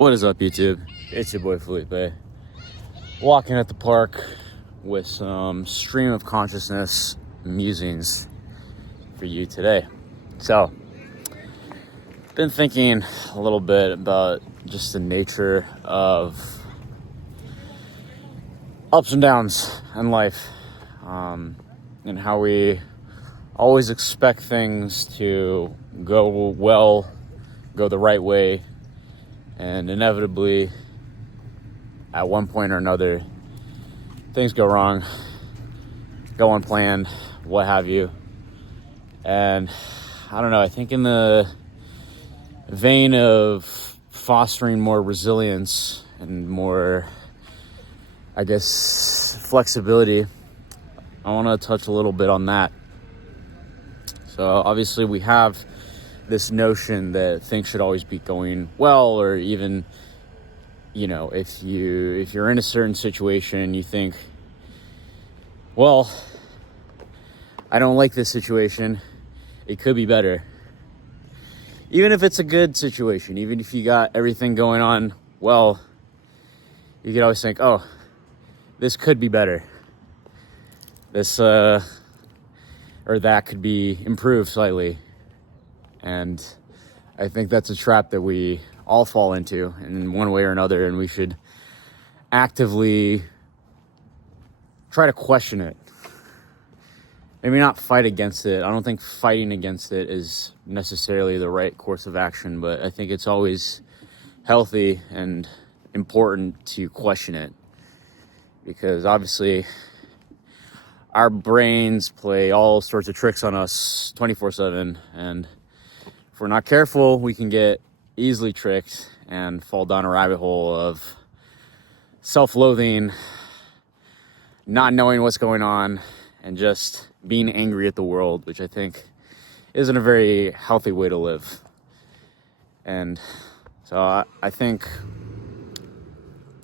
What is up, YouTube? It's your boy Felipe, walking at the park with some stream of consciousness musings for you today. So, been thinking a little bit about just the nature of ups and downs in life, and how we always expect things to go well, go the right way, and inevitably, at one point or another, things go wrong, go unplanned, what have you. And I don't know, I think in the vein of fostering more resilience and more, I guess, flexibility, I want to touch a little bit on that. So obviously we have this notion that things should always be going well, or even, you know, if you're in a certain situation, you think, well, I don't like this situation, it could be better. Even if it's a good situation, even if you got everything going on well, you could always think, oh, this could be better. This or that could be improved slightly. And I think that's a trap that we all fall into in one way or another, and we should actively try to question it. Maybe not fight against it. I don't think fighting against it is necessarily the right course of action, but I think it's always healthy and important to question it, because obviously our brains play all sorts of tricks on us 24/7, and if we're not careful, we can get easily tricked and fall down a rabbit hole of self-loathing, not knowing what's going on, and just being angry at the world, which I think isn't a very healthy way to live. And so I think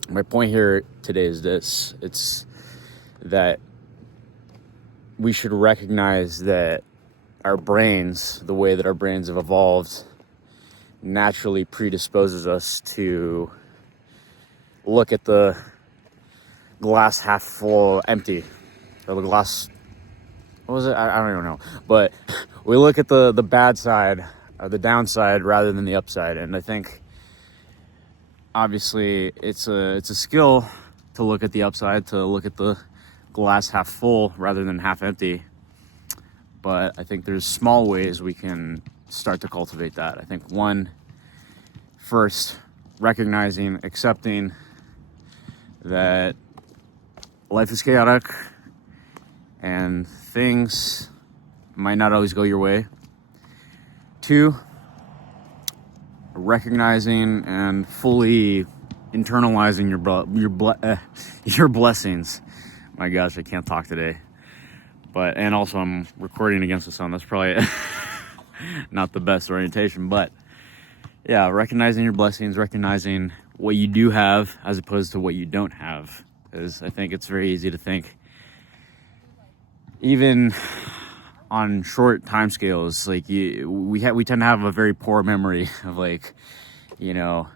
my point here today is this. It's that we should recognize that our brains, the way that our brains have evolved, naturally predisposes us to look at the glass half full empty, or the glass, what was it? I don't even know. But we look at the bad side, or the downside, rather than the upside. And I think, obviously, it's a skill to look at the upside, to look at the glass half full rather than half empty. But I think there's small ways we can start to cultivate that. I think one, first, recognizing, accepting that life is chaotic and things might not always go your way. Two, recognizing and fully internalizing your blessings. My gosh, I can't talk today. And also I'm recording against the sun. That's probably not the best orientation, but yeah, recognizing your blessings, recognizing what you do have as opposed to what you don't have. Because I think it's very easy to think, even on short time scales, like we tend to have a very poor memory of, like, you know,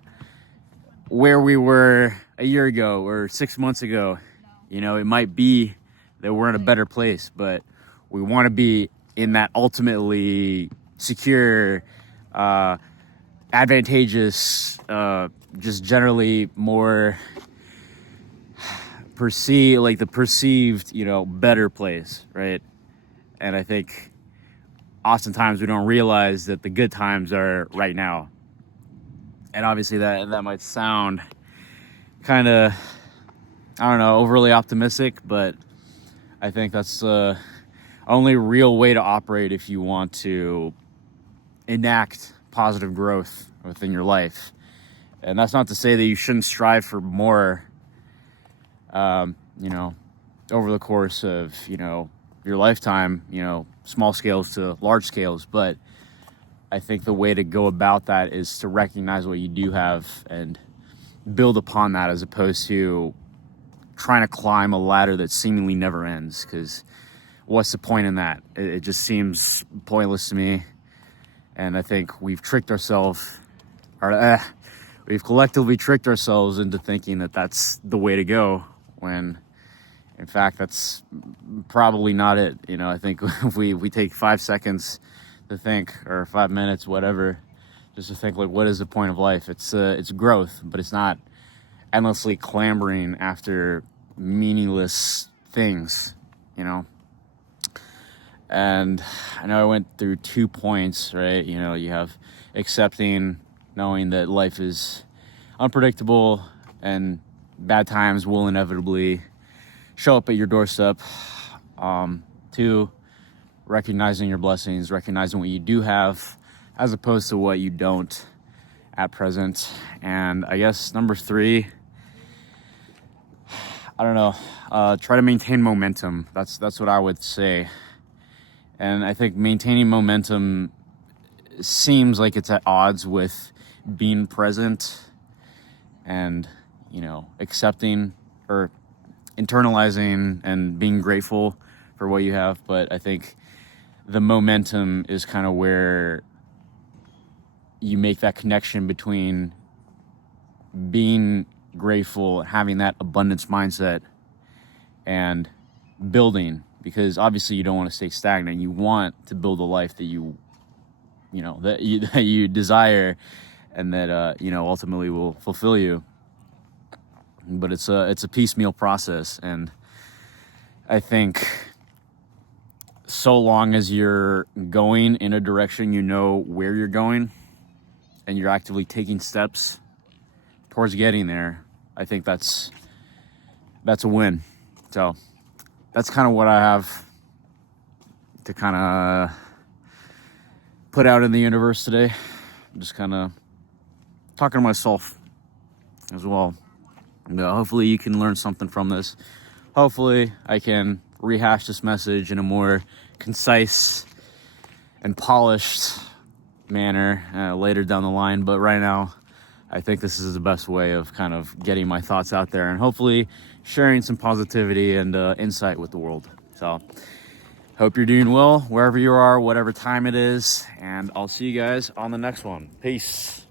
where we were a year ago or 6 months ago. You know, it might be that we're in a better place, but we want to be in that ultimately secure, advantageous, just generally more perceived, you know, better place, right? And I think oftentimes we don't realize that the good times are right now. And obviously that might sound kind of, I don't know, overly optimistic, but I think that's the only real way to operate if you want to enact positive growth within your life. And that's not to say that you shouldn't strive for more, you know, over the course of, you know, your lifetime, you know, small scales to large scales. But I think the way to go about that is to recognize what you do have and build upon that, as opposed to trying to climb a ladder that seemingly never ends. Because what's the point in that? It just seems pointless to me. And I think we've tricked ourselves, or we've collectively tricked ourselves into thinking that that's the way to go, when in fact that's probably not it. You know, I think if we take 5 seconds to think, or 5 minutes, whatever, just to think, like, what is the point of life? It's growth, but it's not endlessly clamoring after meaningless things, you know. And I know I went through 2 points, right? You know, you have accepting, knowing that life is unpredictable and bad times will inevitably show up at your doorstep. 2, recognizing your blessings, recognizing what you do have as opposed to what you don't at present. And I guess number 3, I don't know, try to maintain momentum. That's what I would say. And I think maintaining momentum seems like it's at odds with being present and, you know, accepting or internalizing and being grateful for what you have. But I think the momentum is kind of where you make that connection between being grateful, having that abundance mindset, and building, because obviously you don't want to stay stagnant. You want to build a life that you desire, and that ultimately will fulfill you. But it's a piecemeal process, and I think so long as you're going in a direction, you know where you're going, and you're actively taking steps towards getting there, I think that's a win. So that's kind of what I have to kind of put out in the universe today. I'm just kind of talking to myself as well. Hopefully you can learn something from this. Hopefully I can rehash this message in a more concise and polished manner later down the line. But right now, I think this is the best way of kind of getting my thoughts out there and hopefully sharing some positivity and insight with the world. So hope you're doing well wherever you are, whatever time it is, and I'll see you guys on the next one. Peace.